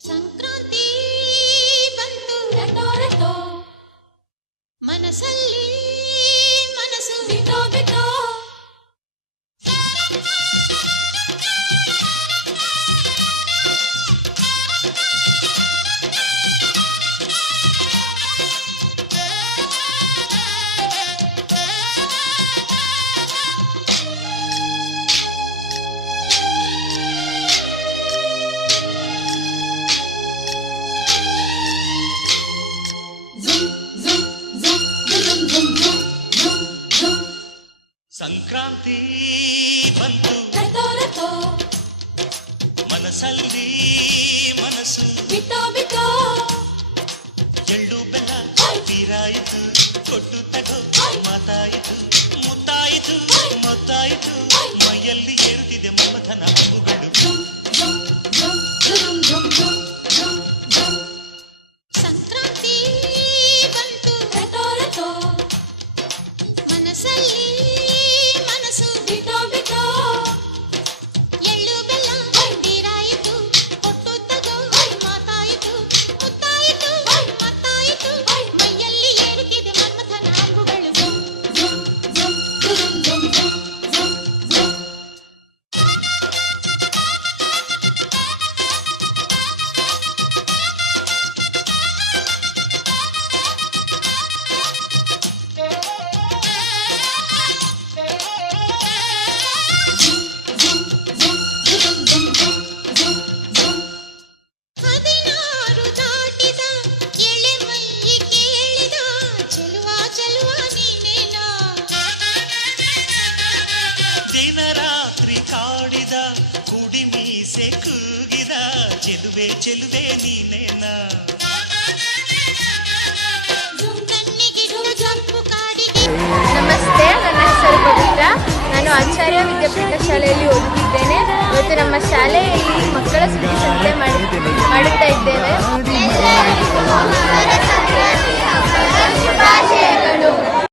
ಸಂಕ್ರಾಂತಿ ಬಂತು ರೆಟೋ ರೆಟೋ ಮನಸ್ಸಲ್ಲಿ ಮನಸ್ಸು ಬಿಟ್ಟೋ ಬಿಟ್ಟೋ ಸಂಕ್ರಾಂತಿ ಬಂತು ರೆಟೋ ರೆಟೋ ಮನಸ್ಸಲ್ಲಿ ಮನಸ್ಸು ಬಿಟ್ಟೋ ಬಿಟ್ಟೋ ಚೆಲುವೆ ಚೆಲುವೆ ನೀನೇನ ನಮಸ್ತೆ, ನನ್ನ ಹೆಸರು ಪವಿತ್ರ. ನಾನು ಆಚಾರ್ಯ ವಿದ್ಯಾಪೀಠ ಶಾಲೆಯಲ್ಲಿ ಓದುತ್ತಿದ್ದೇನೆ. ಇವತ್ತು ನಮ್ಮ ಶಾಲೆಯಲ್ಲಿ ಮಕ್ಕಳ ಸುದ್ದಿ ಸಂತೆ ಮಾಡಿ ಮಾಡುತ್ತಾ